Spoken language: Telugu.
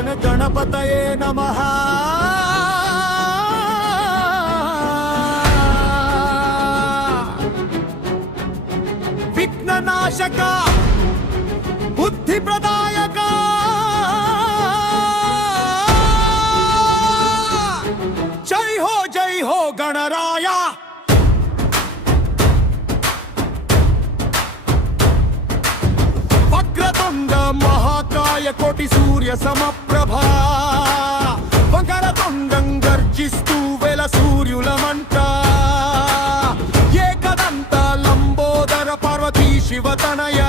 గణ గణపతయే నమః. విఘ్ననాశక బుద్ధి ప్రదాయక జై హో గణరాయ. వక్రతుండ మహాకాయ కోటి సూర్య సమప్రభా. వకరతుండం గర్జిస్తూ వెల సూర్యులమంట. ఏకదంత లంబోదర పార్వతీ శివతనయ